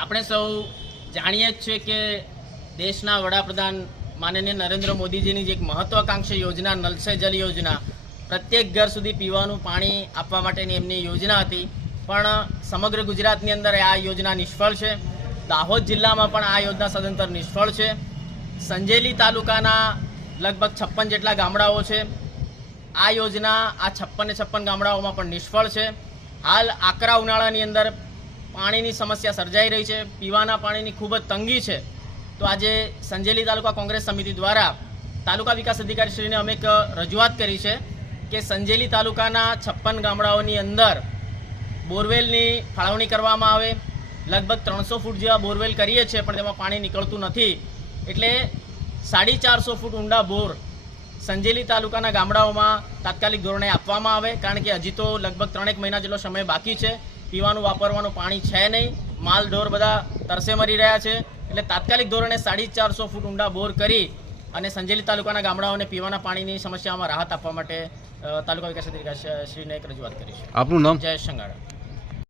આપણે સૌ જાણીએ જ છીએ કે દેશના વડાપ્રધાન માનનીય નરેન્દ્ર મોદીજીની જે એક મહત્વાકાંક્ષી યોજના નલ સે જલ યોજના, પ્રત્યેક ઘર સુધી પીવાનું પાણી આપવા માટેની એમની યોજના હતી. પણ સમગ્ર ગુજરાતની અંદર આ યોજના નિષ્ફળ છે. દાહોદ જિલ્લામાં પણ આ યોજના સદંતર નિષ્ફળ છે. સંજેલી તાલુકાના લગભગ છપ્પન જેટલા ગામડાઓ છે. આ યોજના આ છપ્પન છપ્પન ગામડાઓમાં પણ નિષ્ફળ છે. હાલ આકરા ઉનાળાની અંદર પાણીની સમસ્યા સર્જાઈ રહી છે, પીવાના પાણીની ખૂબ જ તંગી છે. તો આજે સંજેલી તાલુકા કોંગ્રેસ સમિતિ દ્વારા તાલુકા વિકાસ અધિકારીશ્રીને અમે એક રજૂઆત કરી છે કે સંજેલી તાલુકાના છપ્પન ગામડાઓની અંદર બોરવેલની ફાળવણી કરવામાં આવે. લગભગ ત્રણસો ફૂટ જેવા બોરવેલ કરીએ છીએ, પણ તેમાં પાણી નીકળતું નથી. એટલે સાડી ચારસો ફૂટ ઊંડા બોર સંજેલી તાલુકાના ગામડાઓમાં તાત્કાલિક ધોરણે આપવામાં આવે, કારણ કે હજી તો લગભગ ત્રણેક મહિના જેટલો સમય બાકી છે. પીવાનું વાપરવાનું પાણી છે નહીં. માલ ઢોર બધા તરસે મરી રહ્યા છે. એટલે તાત્કાલિક ધોરણે સાડી ચારસો ફૂટ ઊંડા બોર કરી અને સંજેલી તાલુકાના ગામડાઓને પીવાના પાણીની સમસ્યામાં રાહત આપવા માટે તાલુકા વિકાસ અધિકારી શ્રીને એક રજૂઆત કરી છે આપનું નામ? જય સંગાડા